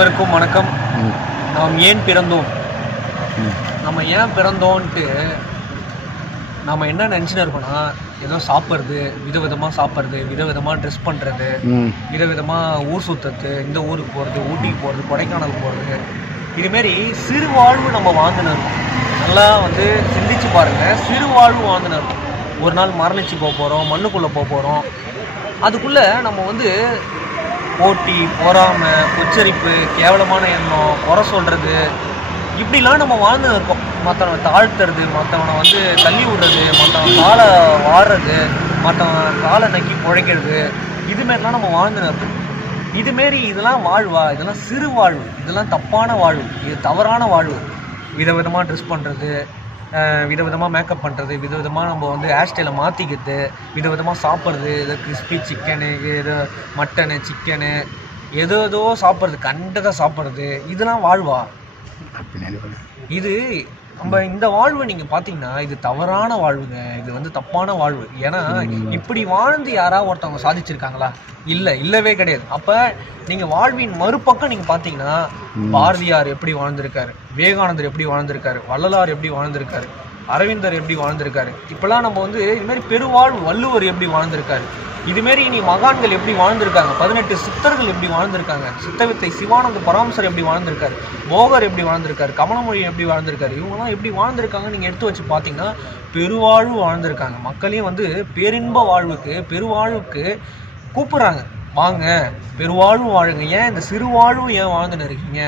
அனைவருக்கும் வணக்கம். நாம் ஏன் பிறந்தோம். நம்ம ஏன் பிறந்தோன்ட்டு நம்ம என்ன நினச்சிட்டு இருக்கோம்னா ஏதோ சாப்பிட்றது விதவிதமாக சாப்பிட்றது விதவிதமாக ட்ரெஸ் பண்ணுறது விதவிதமாக ஊர் சுற்றுறது இந்த ஊருக்கு போகிறது ஊட்டிக்கு போகிறது கொடைக்கானல் போகிறது இதுமாரி சிறு வாழ்வு நம்ம இருக்கோம். நல்லா வந்து சிந்திச்சு பாருங்கள் சிறு வாழ்வு இருக்கோம். ஒரு நாள் மரணிச்சு போக போகிறோம் மண்ணுக்குள்ளே போக போகிறோம் அதுக்குள்ளே நம்ம வந்து போட்டி பொறாமை உச்சரிப்பு கேவலமான எண்ணம் குறை சொல்கிறது இப்படிலாம் நம்ம வாழ்ந்து இருக்கோம். மற்றவனை தாழ்த்துறது மற்றவனை வந்து தள்ளி விடுறது மற்றவன் காலை வாடுறது மற்றவன் காலை நக்கி குழைக்கிறது இதுமாரிலாம் நம்ம வாழ்ந்து இருக்கோம். இதுமாரி இதெல்லாம் வாழ்வா? இதெல்லாம் சிறு வாழ்வு. இதெல்லாம் தப்பான வாழ்வு. இது தவறான வாழ்வு. விதவிதமாக ட்ரெஸ் பண்ணுறது விதவிதமாக மேக்கப் பண்ணுறது விதவிதமாக நம்ம வந்து ஹேர் ஸ்டைலை மாற்றிக்கிறது விதவிதமாக சாப்பிட்றது ஏதோ கிறிஸ்பி சிக்கனு ஏதோ மட்டனு சிக்கனு ஏதோ ஏதோ சாப்பிட்றது கண்டதை சாப்பிட்றது இதெல்லாம் வாழ்வா. இது நம்ம இந்த வாழ்வு நீங்க பாத்தீங்கன்னா இது தவறான வாழ்வுங்க. இது வந்து தப்பான வாழ்வு. ஏன்னா இப்படி வாழ்ந்து யாராவது ஒருத்தவங்க சாதிச்சிருக்காங்களா? இல்ல இல்லவே கிடையாது. அப்ப நீங்க வாழ்வின் மறுபக்கம் நீங்க பாத்தீங்கன்னா பாரதியார் எப்படி வாழ்ந்திருக்காரு விவேகானந்தர் எப்படி வாழ்ந்திருக்காரு வள்ளலார் எப்படி வாழ்ந்திருக்காரு அரவிந்தர் எப்படி வாழ்ந்திருக்காரு? இப்போலாம் நம்ம வந்து இதுமாரி பெருவாழ் பெருவாழ்வு வள்ளுவர் எப்படி வாழ்ந்திருக்காரு? இதுமாரி இனி மகான்கள் எப்படி வாழ்ந்திருக்காங்க? பதினெட்டு சித்தர்கள் எப்படி வாழ்ந்திருக்காங்க? சித்தவித்தை சிவானந்த பராமசர் எப்படி வாழ்ந்திருக்காரு? போகர் எப்படி வாழ்ந்திருக்காரு? கமலமொழி எப்படி வாழ்ந்திருக்காரு? இவங்கெல்லாம் எப்படி வாழ்ந்திருக்காங்க நீங்கள் எடுத்து வச்சு பார்த்தீங்கன்னா பெருவாழ்வு வாழ்ந்திருக்காங்க. மக்களையும் வந்து பேரின்ப வாழ்வுக்கு பெருவாழ்வுக்கு கூப்பிட்றாங்க. வாங்க. பெருவாழ்வு வாழுங்க. ஏன் இந்த சிறுவாழ்வும் ஏன் வாழ்ந்துன்னு இருக்கீங்க?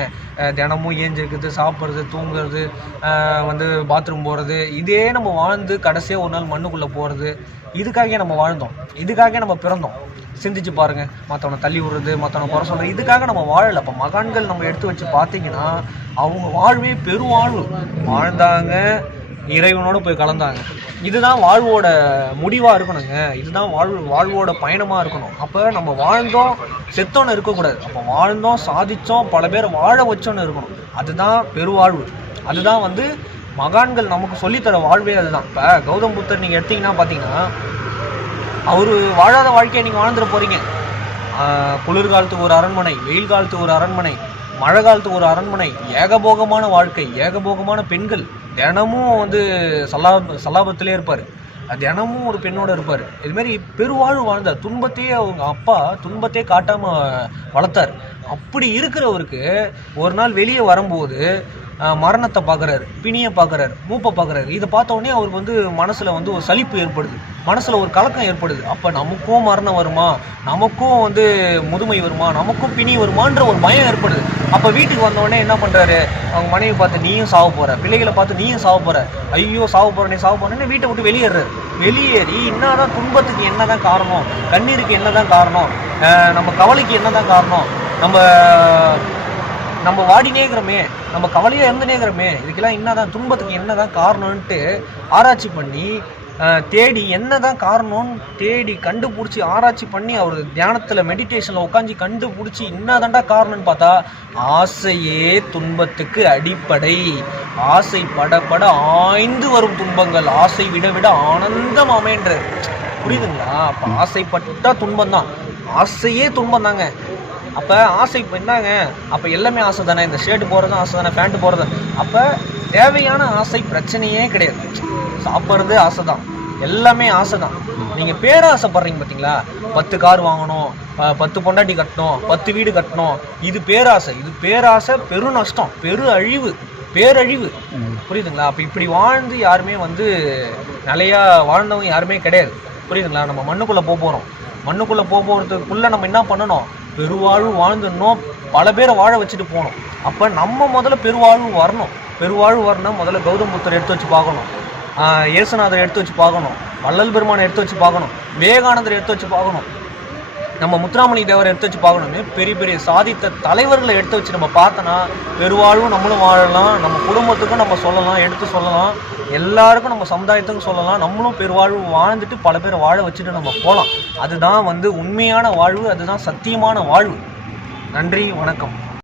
தினமும் ஏஞ்சிருக்கிறது சாப்பிட்றது தூங்குறது வந்து பாத்ரூம் போகிறது இதே நம்ம வாழ்ந்து கடைசியாக ஒரு நாள் மண்ணுக்குள்ளே போகிறது இதுக்காகவே நம்ம வாழ்ந்தோம். இதுக்காகவே நம்ம பிறந்தோம். சிந்திச்சு பாருங்கள் மற்றவனை தள்ளி விடுறது மற்றவனை குறை சொல்கிறது இதுக்காக நம்ம வாழலை. இப்போ மகான்கள் நம்ம எடுத்து வச்சு பார்த்தீங்கன்னா அவங்க வாழ்வே பெருவாழ்வு. வாழ்ந்தாங்க. இறைவனோடு போய் கலந்தாங்க. இதுதான் வாழ்வோட முடிவாக இருக்கணுங்க. இதுதான் வாழ்வு வாழ்வோட பயணமாக இருக்கணும். அப்போ நம்ம வாழ்ந்தோம் செத்தோன்னு இருக்கக்கூடாது. அப்போ வாழ்ந்தோம் சாதித்தோம் பல பேர் வாழ வச்சோன்னு இருக்கணும். அதுதான் பெருவாழ்வு. அதுதான் வந்து மகான்கள் நமக்கு சொல்லித்தர வாழ்வே அதுதான். இப்போ கௌதம் புத்தர் நீங்கள் எடுத்தீங்கன்னா பார்த்தீங்கன்னா அவர் வாழாத வாழ்க்கையை நீங்கள் வாழ்ந்துட போகிறீங்க குளிர்காலத்துக்கு ஒரு அரண்மனை வெயில் காலத்துக்கு ஒரு அரண்மனை மழை காலத்துக்கு ஒரு அரண்மனை ஏகபோகமான வாழ்க்கை ஏகபோகமான பெண்கள். தினமும் வந்து சல்லா சல்லாபத்திலே இருப்பார். தினமும் ஒரு பெண்ணோடு இருப்பார். இதுமாரி பெருவாழ்வு வாழ்ந்தார் துன்பத்தையே அவங்க அப்பா துன்பத்தையே காட்டாமல் வளர்த்தார். அப்படி இருக்கிறவருக்கு ஒரு நாள் வெளியே வரும்போது மரணத்தை பார்க்குறாரு பிணியை பார்க்குறாரு மூப்பை பார்க்குறாரு இதை பார்த்தோன்னே அவருக்கு வந்து மனசில் வந்து ஒரு சலிப்பு ஏற்படுது. மனசில் ஒரு கலக்கம் ஏற்படுது. அப்போ நமக்கும் மரணம் வருமா? நமக்கும் வந்து முதுமை வருமா? நமக்கும் பிணி வருமான்ற ஒரு பயம் ஏற்படுது. அப்போ வீட்டுக்கு வந்தோடனே என்ன பண்ணுறாரு அவங்க மனைவி பார்த்து நீயும் சாவ போகிற பிள்ளைகளை பார்த்து நீயும் சாவ போகிற ஐயோ சாவ போறனே சாவ போகிறேன்னு வீட்டை விட்டு வெளியேறாரு. வெளியேறி என்னதான் துன்பத்துக்கு என்னதான் காரணம்? கண்ணீருக்கு என்னதான் காரணம்? நம்ம கவலைக்கு என்னதான் காரணம்? நம்ம நம்ம வாடினேங்கிறோமே நம்ம கவலையாக இருந்துனேங்கிறோமே இதுக்கெல்லாம் என்னதான் துன்பத்துக்கு என்னதான் காரணம்ன்ட்டு ஆராய்ச்சி பண்ணி தேடி என்னதான் காரணம்னு தேடி கண்டுபிடிச்சி ஆராய்ச்சி பண்ணி அவர் தியானத்தில் மெடிடேஷனில் உட்காந்து கண்டுபிடிச்சி என்னதான்டா காரணம்னு பார்த்தா ஆசையே துன்பத்துக்கு அடிப்படை. ஆசை பட பட ஆய்ந்து வரும் துன்பங்கள். ஆசை விட விட ஆனந்தம் அமைன்றது புரியுதுங்களா? அப்போ ஆசைப்பட்டால் துன்பம் தான் ஆசையே துன்பம் தாங்க அப்போ ஆசை இப்போ என்னங்க? அப்போ எல்லாமே ஆசை தானே இந்த ஷர்ட் போடுறதும் ஆசை தானே பேண்ட் போகிறது அப்போ தேவையான ஆசை பிரச்சனையே கிடையாது. சாப்பிட்றது ஆசை தான் எல்லாமே ஆசை தான் நீங்கள் பேராசைப்படுறீங்க பார்த்தீங்களா பத்து கார் வாங்கணும் ப- பத்து பொண்டாட்டி கட்டணும் பத்து வீடு கட்டணும். இது பேராசை. இது பேராசை பெரு நஷ்டம். பெரு அழிவு. பேரழிவு. புரியுதுங்களா? அப்போ இப்படி வாழ்ந்து யாருமே வந்து நிலையா வாழ்ந்தவங்க யாருமே கிடையாது. புரியுதுங்களா? நம்ம மண்ணுக்குள்ளே போக போகிறோம் மண்ணுக்குள்ளே போக போகிறதுக்குள்ளே நம்ம என்ன பண்ணணும்? பெருவாழ்வு வாழ்ந்துடணும் பல பேரை வாழ வச்சுட்டு போகணும் அப்போ நம்ம முதல்ல பெருவாழ்வு வரணும். பெருவாழ்வு வரணும் முதல்ல கௌதம் புத்தர் எடுத்து வச்சு பார்க்கணும். ஆஹ் இயேசுநாதர் எடுத்து வச்சு பார்க்கணும். வள்ளல் பெருமானை எடுத்து வச்சு பார்க்கணும். விவேகானந்தர் எடுத்து வச்சு பார்க்கணும். நம்ம முத்துராமணி தேவரை எடுத்து வச்சு பார்க்கணுமே. பெரிய பெரிய சாதித்த தலைவர்களை எடுத்து வச்சு நம்ம பார்த்தோன்னா பெருவாழ்வும் நம்மளும் வாழலாம் நம்ம குடும்பத்துக்கும் நம்ம சொல்லலாம் எடுத்து சொல்லலாம் எல்லாருக்கும் நம்ம சமுதாயத்துக்கும் சொல்லலாம் நம்மளும் பெருவாழ்வு வாழ்ந்துட்டு பல பேரை வாழ வச்சுட்டு நம்ம போகலாம் அதுதான் வந்து உண்மையான வாழ்வு அதுதான் சத்தியமான வாழ்வு. நன்றி வணக்கம்.